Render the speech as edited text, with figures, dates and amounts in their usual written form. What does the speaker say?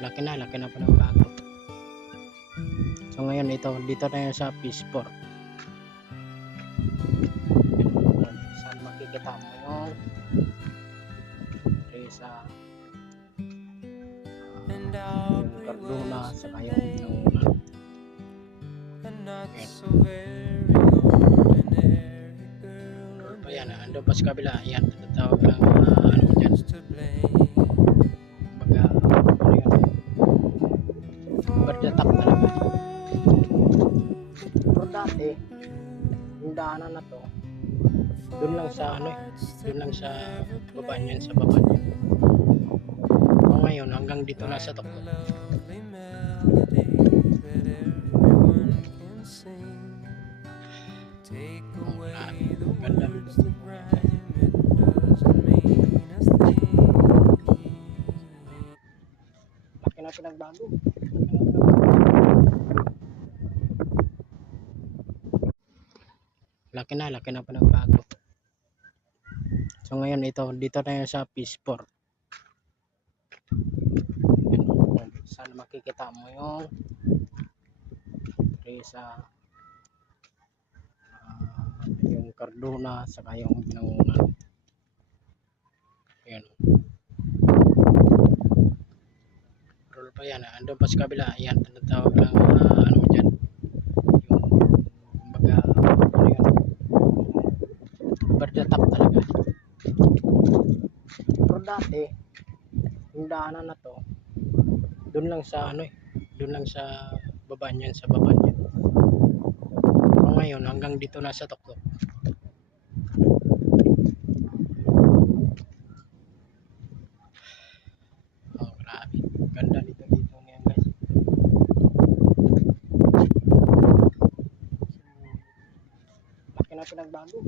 Laki na pa ng bago. So ngayon dito na yun sa Peaceport. Saan makikita mo yung sa yung Cardona sa kayong pinangunan. Ayan, ando pa sa kabila. Ayan, tatawag lang ano dyan. Baga, ano yun? Bardatak talaga. Pero dati, yung daanan na to, doon lang sa ano eh, doon lang sa baba niyan, sa baba niyan. O ngayon, hanggang dito na sa tuktok. Ganda. Laki na pinagbago. Laki na pinagbago. So ngayon dito na yun sa Peaceport. Saan makikita mo yung sa yung Cardona sa kayong pinangunan. Ayan. Roll pa yan. Andun pa sa kabila. Ayan. Tinatawag lang ano dyan. Yung baga ano yun. Bardatak talaga. Pero dati yung daanan na to doon lang sa ano eh. Doon lang sa baba niyan, sa baba niyan. Pero ngayon hanggang dito na sa tuktok. Oh, grabe. Ganda dito ngayon, guys. Laki na pinagbago.